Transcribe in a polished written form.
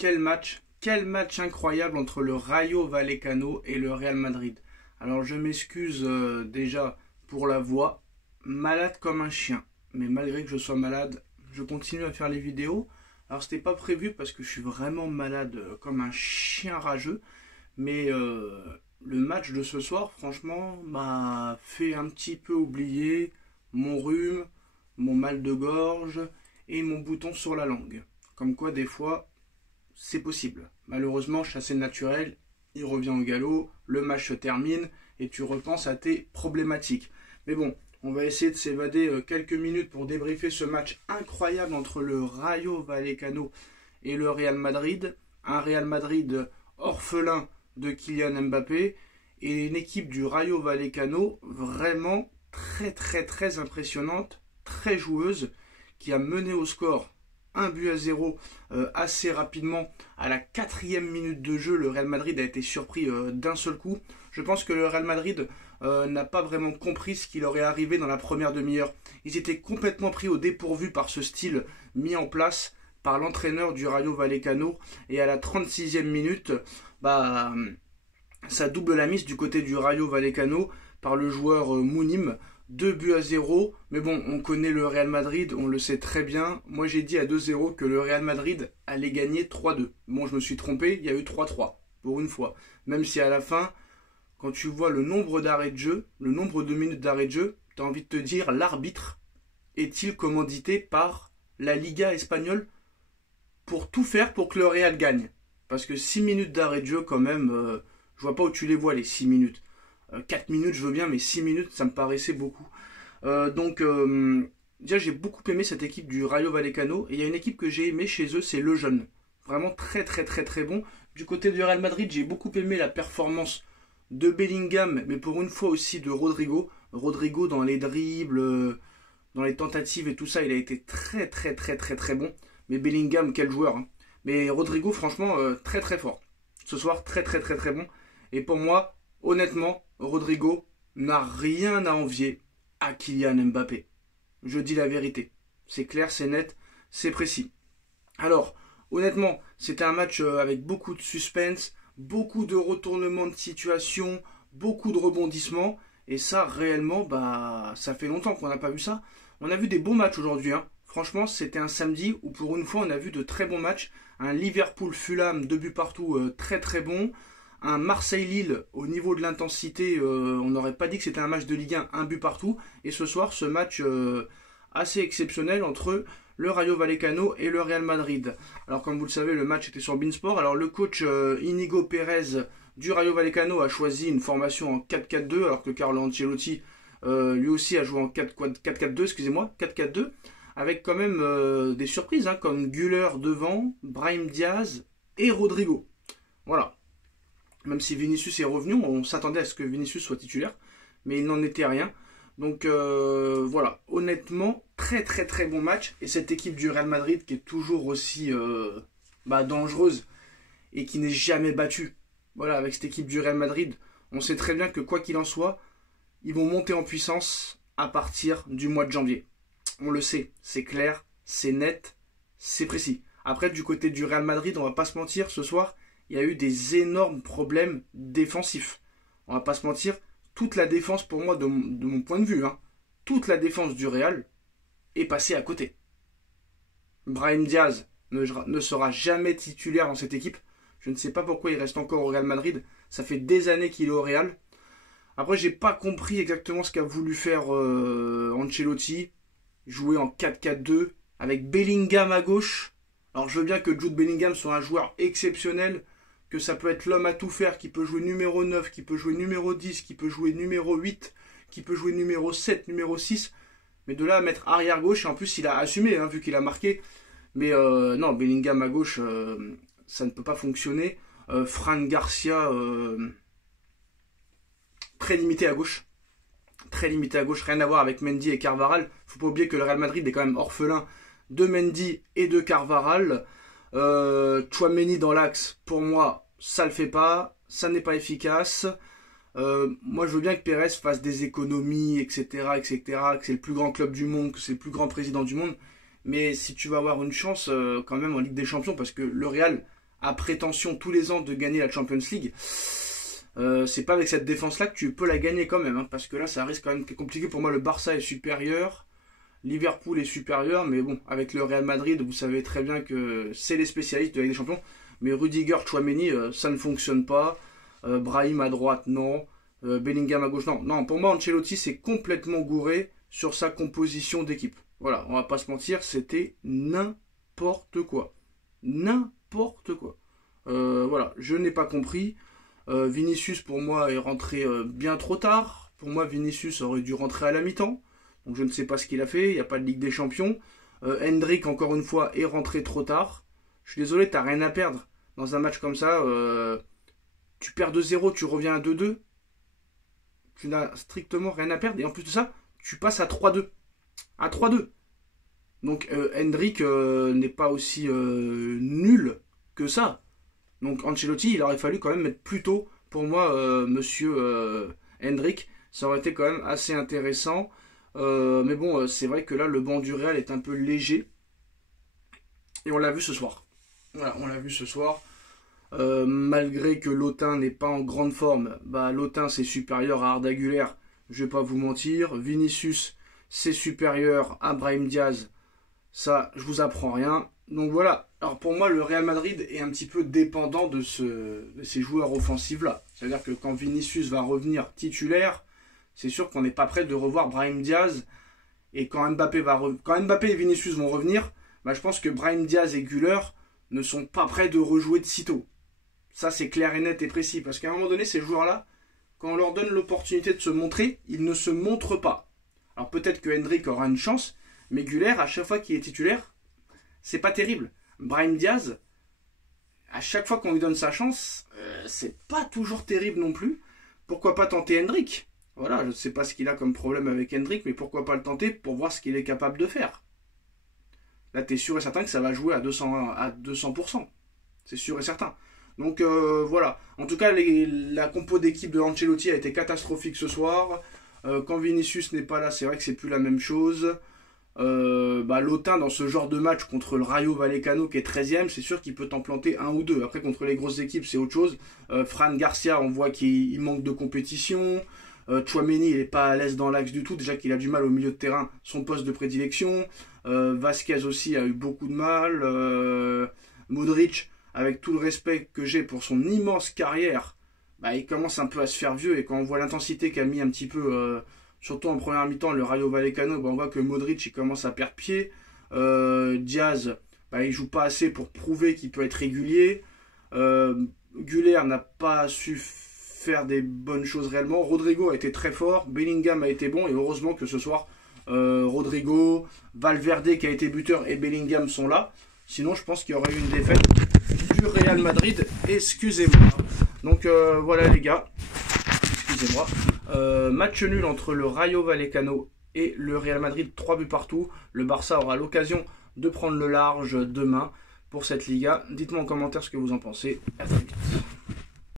quel match incroyable entre le Rayo Vallecano et le Real Madrid. Alors je m'excuse déjà pour la voix, malade comme un chien. Mais malgré que je sois malade, je continue à faire les vidéos. Alors c'était pas prévu parce que je suis vraiment malade comme un chien rageux. Mais le match de ce soir, franchement, m'a fait un petit peu oublier mon rhume, mon mal de gorge et mon bouton sur la langue. Comme quoi, des fois, c'est possible. Malheureusement, chasser le naturel, il revient au galop, le match se termine et tu repenses à tes problématiques. Mais bon, on va essayer de s'évader quelques minutes pour débriefer ce match incroyable entre le Rayo Vallecano et le Real Madrid. Un Real Madrid orphelin de Kylian Mbappé et une équipe du Rayo Vallecano vraiment très impressionnante, très joueuse, qui a mené au score 1-0 assez rapidement. À la 4e minute de jeu, le Real Madrid a été surpris d'un seul coup. Je pense que le Real Madrid n'a pas vraiment compris ce qui leur est arrivé dans la première demi-heure. Ils étaient complètement pris au dépourvu par ce style mis en place par l'entraîneur du Rayo Vallecano. Et à la 36e minute, ça double la mise du côté du Rayo Vallecano par le joueur Mounim. 2-0, mais bon, on connaît le Real Madrid, on le sait très bien. Moi j'ai dit à 2-0 que le Real Madrid allait gagner 3-2. Bon, je me suis trompé, il y a eu 3-3, pour une fois. Même si à la fin, quand tu vois le nombre d'arrêts de jeu, le nombre de minutes d'arrêt de jeu, tu as envie de te dire, l'arbitre est-il commandité par la Liga espagnole pour tout faire pour que le Real gagne? Parce que 6 minutes d'arrêt de jeu quand même, je vois pas où tu les vois les 6 minutes. 4 minutes je veux bien, mais 6 minutes ça me paraissait beaucoup. Déjà j'ai beaucoup aimé cette équipe du Rayo Vallecano. Et il y a une équipe que j'ai aimé chez eux, c'est Le Jeune. Vraiment très bon. Du côté du Real Madrid, j'ai beaucoup aimé la performance de Bellingham, mais pour une fois aussi de Rodrigo. Rodrigo dans les dribbles, dans les tentatives et tout ça, il a été très bon. Mais Bellingham, quel joueur, hein. Mais Rodrigo, franchement, très fort. Ce soir, très bon. Et pour moi, honnêtement, Rodrigo n'a rien à envier à Kylian Mbappé. Je dis la vérité. C'est clair, c'est net, c'est précis. Alors, honnêtement, c'était un match avec beaucoup de suspense, beaucoup de retournements de situation, beaucoup de rebondissements. Et ça, réellement, ça fait longtemps qu'on n'a pas vu ça. On a vu des bons matchs aujourd'hui, hein. Franchement, c'était un samedi où pour une fois, on a vu de très bons matchs. Un Liverpool-Fulham, 2 buts partout, très bon. Un Marseille-Lille, au niveau de l'intensité, on n'aurait pas dit que c'était un match de Ligue 1 but partout. Et ce soir, ce match assez exceptionnel entre le Rayo Vallecano et le Real Madrid. Alors comme vous le savez, le match était sur Beansport. Alors le coach Inigo Pérez du Rayo Vallecano a choisi une formation en 4-4-2, alors que Carlo Ancelotti lui aussi a joué en 4-4-2, excusez-moi, 4-4-2, avec quand même des surprises, hein, comme Güler devant, Brahim Diaz et Rodrigo. Voilà. Même si Vinicius est revenu, on s'attendait à ce que Vinicius soit titulaire, mais il n'en était rien. Donc voilà, honnêtement, très bon match. Et cette équipe du Real Madrid qui est toujours aussi dangereuse et qui n'est jamais battue. Voilà, avec cette équipe du Real Madrid, on sait très bien que quoi qu'il en soit, ils vont monter en puissance à partir du mois de janvier. On le sait, c'est clair, c'est net, c'est précis. Après, du côté du Real Madrid, on va pas se mentir, ce soir, il y a eu des énormes problèmes défensifs. On va pas se mentir, toute la défense, pour moi, de mon point de vue, hein, toute la défense du Real est passée à côté. Brahim Diaz ne sera jamais titulaire dans cette équipe. Je ne sais pas pourquoi il reste encore au Real Madrid. Ça fait des années qu'il est au Real. Après, j'ai pas compris exactement ce qu'a voulu faire Ancelotti. Jouer en 4-4-2 avec Bellingham à gauche. Alors je veux bien que Jude Bellingham soit un joueur exceptionnel, que ça peut être l'homme à tout faire, qui peut jouer numéro 9, qui peut jouer numéro 10, qui peut jouer numéro 8, qui peut jouer numéro 7, numéro 6. Mais de là à mettre arrière gauche, et en plus il a assumé, hein, vu qu'il a marqué. Mais non, Bellingham à gauche, ça ne peut pas fonctionner. Fran Garcia, très limité à gauche. Très limité à gauche, rien à voir avec Mendy et Carvajal. Faut pas oublier que le Real Madrid est quand même orphelin de Mendy et de Carvajal. Tchouaméni dans l'axe, pour moi, ça le fait pas, ça n'est pas efficace. Moi, je veux bien que Pérez fasse des économies, etc., que c'est le plus grand club du monde, que c'est le plus grand président du monde. Mais si tu vas avoir une chance, quand même, en Ligue des Champions, parce que le Real a prétention tous les ans de gagner la Champions League, c'est pas avec cette défense-là que tu peux la gagner quand même, hein, parce que là, ça risque quand même compliqué. Pour moi, le Barça est supérieur, Liverpool est supérieur, mais bon, avec le Real Madrid, vous savez très bien que c'est les spécialistes de la Ligue des Champions, mais Rudiger, Tchouaméni, ça ne fonctionne pas. Brahim à droite, non. Bellingham à gauche, non. Non, pour moi, Ancelotti s'est complètement gouré sur sa composition d'équipe. Voilà, on va pas se mentir, c'était n'importe quoi. N'importe quoi. Voilà, je n'ai pas compris. Vinicius, pour moi, est rentré bien trop tard. Pour moi, Vinicius aurait dû rentrer à la mi-temps. Donc je ne sais pas ce qu'il a fait. Il n'y a pas de Ligue des Champions. Hendrick, encore une fois, est rentré trop tard. Je suis désolé, t'as rien à perdre. Dans un match comme ça, tu perds 2-0, tu reviens à 2-2. Tu n'as strictement rien à perdre. Et en plus de ça, tu passes à 3-2. À 3-2. Donc Hendrick n'est pas aussi nul que ça. Donc Ancelotti, il aurait fallu quand même mettre plus tôt, pour moi, monsieur Hendrick. Ça aurait été quand même assez intéressant. Mais bon, c'est vrai que là, le banc du Real est un peu léger. Et on l'a vu ce soir. Voilà, on l'a vu ce soir. Malgré que Lottin n'est pas en grande forme, bah Lottin c'est supérieur à Arda Güler, je vais pas vous mentir. Vinicius c'est supérieur à Brahim Diaz, ça je vous apprends rien. Donc voilà, alors pour moi le Real Madrid est un petit peu dépendant de ces joueurs offensifs là. C'est-à-dire que quand Vinicius va revenir titulaire, c'est sûr qu'on n'est pas prêt de revoir Brahim Diaz. Et quand Mbappé et Vinicius vont revenir, bah, je pense que Brahim Diaz et Güler ne sont pas prêts de rejouer de sitôt. Ça, c'est clair et net et précis. Parce qu'à un moment donné, ces joueurs-là, quand on leur donne l'opportunité de se montrer, ils ne se montrent pas. Alors peut-être que Hendrick aura une chance, mais Güler, à chaque fois qu'il est titulaire, c'est pas terrible. Brahim Diaz, à chaque fois qu'on lui donne sa chance, c'est pas toujours terrible non plus. Pourquoi pas tenter Hendrick? Voilà, je ne sais pas ce qu'il a comme problème avec Hendrick, mais pourquoi pas le tenter pour voir ce qu'il est capable de faire. Là, tu es sûr et certain que ça va jouer à 200%. C'est sûr et certain. Donc voilà. En tout cas, la compo d'équipe de Ancelotti a été catastrophique ce soir. Quand Vinicius n'est pas là, c'est vrai que c'est plus la même chose. Lottin, dans ce genre de match contre le Rayo Vallecano qui est 13ème, c'est sûr qu'il peut t'en planter un ou deux. Après, contre les grosses équipes, c'est autre chose. Fran Garcia, on voit qu'il manque de compétition. Tchouaméni, il n'est pas à l'aise dans l'axe du tout. Déjà qu'il a du mal au milieu de terrain, son poste de prédilection. Vasquez aussi a eu beaucoup de mal. Modric, avec tout le respect que j'ai pour son immense carrière, bah, il commence un peu à se faire vieux. Et quand on voit l'intensité qu'a mis un petit peu, surtout en première mi-temps, le Rayo Vallecano, bah, on voit que Modric il commence à perdre pied. Diaz, bah, il joue pas assez pour prouver qu'il peut être régulier. Güler n'a pas su faire des bonnes choses réellement. Rodrigo a été très fort, Bellingham a été bon, et heureusement que ce soir Rodrigo, Valverde qui a été buteur et Bellingham sont là. Sinon je pense qu'il y aurait eu une défaite du Real Madrid, excusez-moi. Donc voilà les gars, excusez-moi. Match nul entre le Rayo Vallecano et le Real Madrid, 3 buts partout. Le Barça aura l'occasion de prendre le large demain pour cette Liga. Dites-moi en commentaire ce que vous en pensez. À très vite.